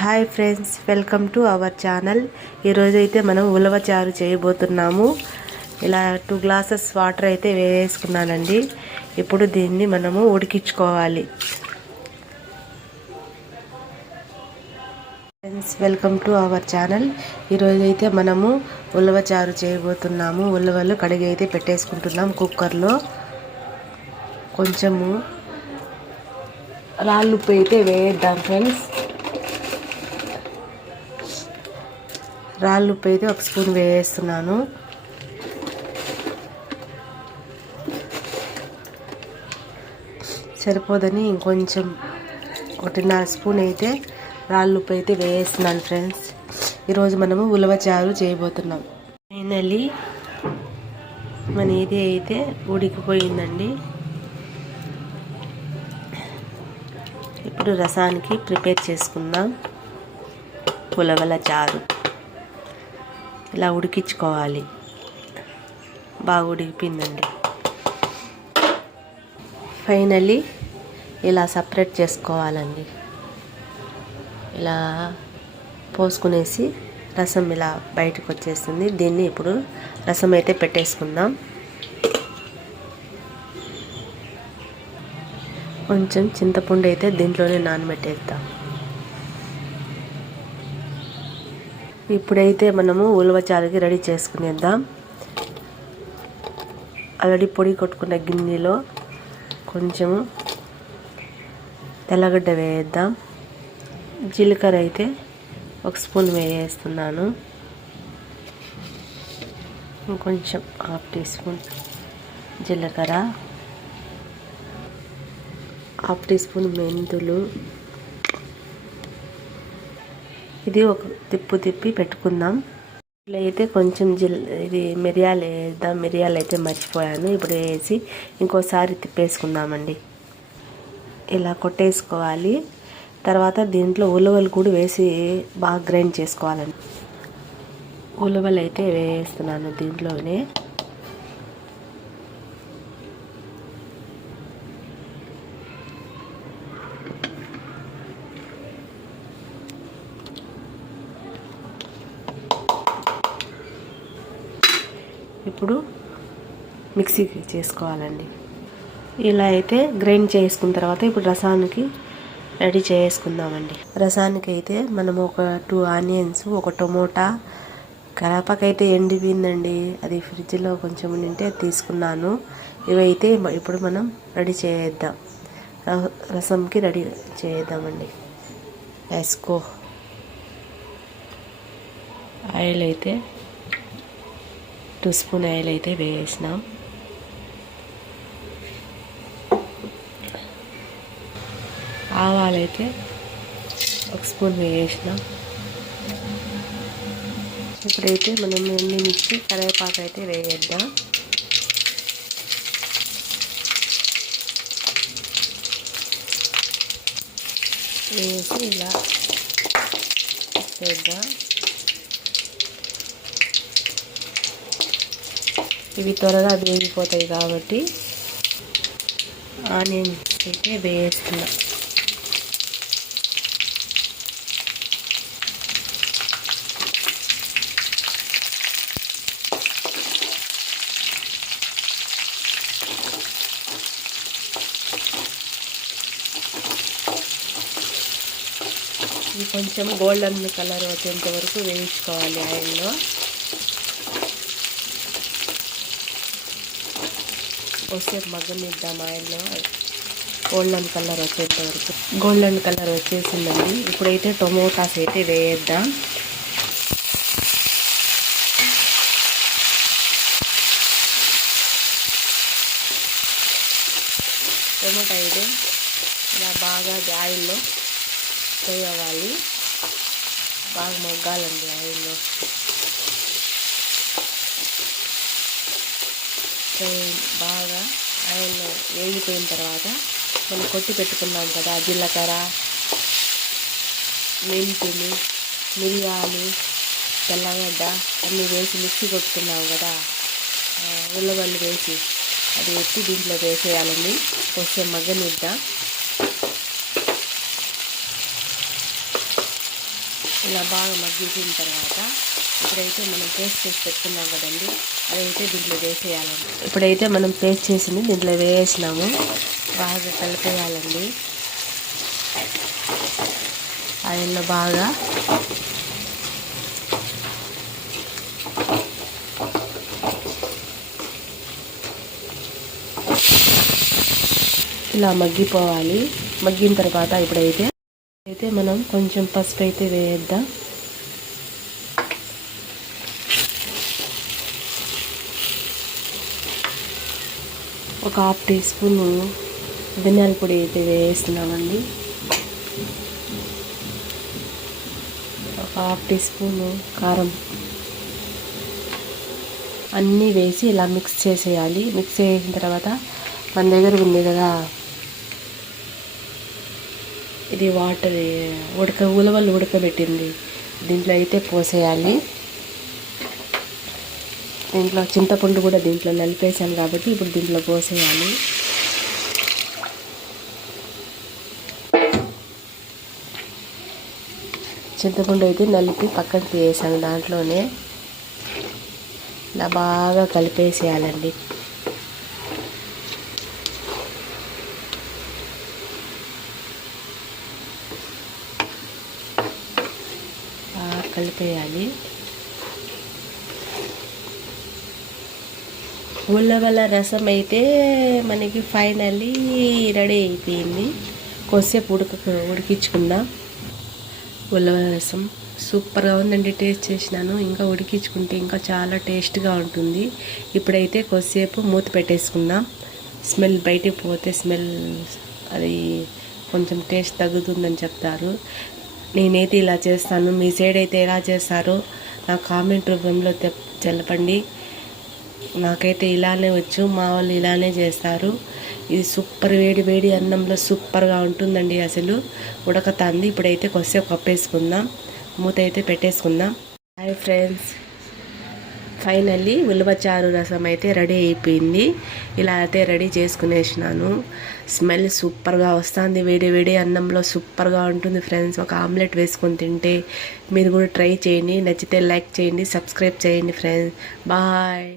Hi friends, welcome to our channel. ఈరోజైతే మనం ఉలవ చారు చేయబోతున్నాము. ఇలా 2 గ్లాసెస్ వాటర్ అయితే వేసుకున్నానండి. ఇప్పుడు దీన్ని మనము ఉడికించుకోవాలి. Friends, welcome to our channel. ఈరోజైతే మనము ఉలవ చారు చేయబోతున్నాము. ఉలవలు కడిగి అయితే పెట్టేసుకుంటున్నాం కుక్కర్లో. కొంచెము రాళ్ళుప్పు అయితే వేద్దాం ఫ్రెండ్స్. రాళ్ళుప్పు అయితే 1 స్పూన్ వేస్తున్నాను. సరిపోదని ఇంకొంచెం 1.5 స్పూన్ అయితే రాళ్ళుప్పు అయితే వేస్తున్నాను ఫ్రెండ్స్. ఈరోజు మనము ఉలవ చారు చేయబోతున్నాం. ఫైనల్లీ మన ఇది అయితే ఉడికిపోయిందండి. ఇప్పుడు రసానికి ప్రిపేర్ చేసుకుందాం. ఉలవల చారు ఇలా ఉడికించుకోవాలి. బాగా ఉడికిపోయిందండి. ఫైనల్లీ ఇలా సపరేట్ చేసుకోవాలండి. ఇలా పోసుకునేసి రసం ఇలా బయటకు వచ్చేస్తుంది. దీన్ని ఇప్పుడు రసం అయితే పెట్టేసుకుందాం. కొంచెం చింతపండు అయితే దీంట్లోనే నానబెట్టేద్దాం. ఇప్పుడైతే మనము ఉలవ చారుకి రెడీ చేసుకునేద్దాం. ఆల్రెడీ పొడి కొట్టుకున్న గిన్నెలో కొంచెము తెల్లగడ్డ వేద్దాం. జీలకర్ర అయితే 1 స్పూన్ వేస్తున్నాను. ఇంకొంచెం 1/2 టీ స్పూన్ జీలకర్ర, 1/2 టీ స్పూన్ మెంతులు. ఇది ఒక తిప్పి పెట్టుకుందాం. ఇలా అయితే కొంచెం ఇది మిరియాలు వేద్దాం. మిరియాలు అయితే మర్చిపోయాను. ఇప్పుడు వేసి ఇంకోసారి తిప్పేసుకుందామండి. ఇలా కొట్టేసుకోవాలి. తర్వాత దీంట్లో ఉలవలు కూడా వేసి బాగా గ్రైండ్ చేసుకోవాలండి. ఉలవలు అయితే వేస్తున్నాను దీంట్లోనే. ఇప్పుడు మిక్సీకి చేసుకోవాలండి. ఇలా అయితే గ్రైండ్ చేసుకున్న తర్వాత ఇప్పుడు రసానికి రెడీ చేసుకుందామండి. రసానికి అయితే మనం ఒక 2 ఆనియన్స్, ఒక టమోటా, కరివేపాకు అయితే ఎండిపోయిందండి. అది ఫ్రిడ్జ్లో కొంచెం ఉంటే తీసుకున్నాను. ఇవైతే ఇప్పుడు మనం రెడీ చేద్దాం. రసంకి రెడీ చేద్దామండి. వేసుకో. ఆయిల్ అయితే 2 స్పూన్ ఆయిల్ అయితే వేసినాం. ఆవాలైతే 1 స్పూన్ వేసినాం. ఇప్పుడైతే మనం ఎండుమిర్చి, కరివేపాకు అయితే వేద్దాం. వేసి ఇలా వేద్దాం. ఇవి త్వరగా వేగిపోతాయి కాబట్టి ఆనియన్స్ అయితే వేస్తున్నా. ఇవి కొంచెం గోల్డెన్ కలర్ వచ్చేంత వరకు వేయించుకోవాలి ఆయిల్లో. కొద్దిసేపు మగ్గనిద్దాం ఆయిల్లో. గోల్డెన్ కలర్ వచ్చేంత వరకు. గోల్డెన్ కలర్ వచ్చేసిందండి. ఇప్పుడైతే టమోటాస్ అయితే వేద్దాం. టమోటా అయితే ఇలా బాగా ఆయిల్లో ఫ్రై అవ్వాలి. బాగా మగ్గాలండి ఆయిల్లో. బాగా ఆయిల్లో వేగిపోయిన తర్వాత మనం కొట్టి పెట్టుకున్నాం కదా జీలకర్ర, మెంతులు, మిరియాలు, తెల్లగడ్డ అన్నీ వేసి మిక్సీ కొట్టుకున్నాం కదా. ఉల్లగడ్డలు వేసి అది ఎత్తి దీంట్లో వేసేయాలండి. కొంచెం మగ్గనిద్దాం. ఇలా బాగా మగ్గిన తర్వాత ఇప్పుడైతే మనం పేస్ట్ చేసి పెట్టుకున్నాం కదండి, అదైతే దీంట్లో వేసేయాలండి. ఇప్పుడైతే మనం పేస్ట్ చేసింది దీంట్లో వేసినాము, బాగా కలిపేయాలండి. ఆయిల్లో బాగా ఇలా మగ్గిపోవాలి. మగ్గిన తర్వాత ఇప్పుడైతే మనం కొంచెం పసుపు అయితే వేద్దాం. ఒక 1/2 టీ స్పూను ధనియాల పొడి అయితే వేస్తున్నామండి. ఒక 1/2 టీ స్పూను కారం అన్నీ వేసి ఇలా మిక్స్ చేసేయాలి. మిక్స్ చేసిన తర్వాత మన దగ్గర ఉంది కదా ఇది వాటర్ ఉలవలు ఉడకబెట్టింది, దీంట్లో అయితే పోసేయాలి. దీంట్లో చింతపండు కూడా దీంట్లో నలిపేసాను కాబట్టి ఇప్పుడు దీంట్లో పోసేయాలి. చింతపండు అయితే నలిపి పక్కన తీసేసాను. దాంట్లోనే ఇలా బాగా కలిపేసేయాలండి. బాగా కలిపేయాలి. ఉలవల రసం అయితే మనకి ఫైనల్లీ రెడీ అయిపోయింది. కొద్దిసేపు ఉడికించుకుందాం. ఉలవల రసం సూపర్గా ఉందండి. టేస్ట్ చేసినాను. ఇంకా ఉడికించుకుంటే ఇంకా చాలా టేస్ట్గా ఉంటుంది. ఇప్పుడైతే కొద్దిసేపు మూత పెట్టేసుకుందాం. స్మెల్ బయటికి పోతే అది కొంచెం టేస్ట్ తగ్గుతుందని చెప్తారు. నేనైతే ఇలా చేస్తాను. మీ సైడ్ అయితే ఎలా చేస్తారో నా కామెంట్ రూపంలో తెలపండి. నాకైతే ఇలానే వచ్చు, మా వాళ్ళు ఇలానే చేస్తారు. ఇది సూపర్ వేడి వేడి అన్నంలో సూపర్గా ఉంటుందండి. అసలు ఉడకతాంది. ఇప్పుడైతే కొద్దిసేపు కప్పేసుకుందాం, మూత అయితే పెట్టేసుకుందాం. హాయ్ ఫ్రెండ్స్, ఫైనల్లీ ఉలవచారు రసం అయితే రెడీ అయిపోయింది. ఇలా అయితే రెడీ చేసుకునేసినాను. స్మెల్ సూపర్గా వస్తుంది. వేడి వేడి అన్నంలో సూపర్గా ఉంటుంది ఫ్రెండ్స్. ఒక ఆమ్లెట్ వేసుకొని తింటే మీరు కూడా ట్రై చేయండి. నచ్చితే లైక్ చేయండి, సబ్స్క్రైబ్ చేయండి ఫ్రెండ్స్. బాయ్.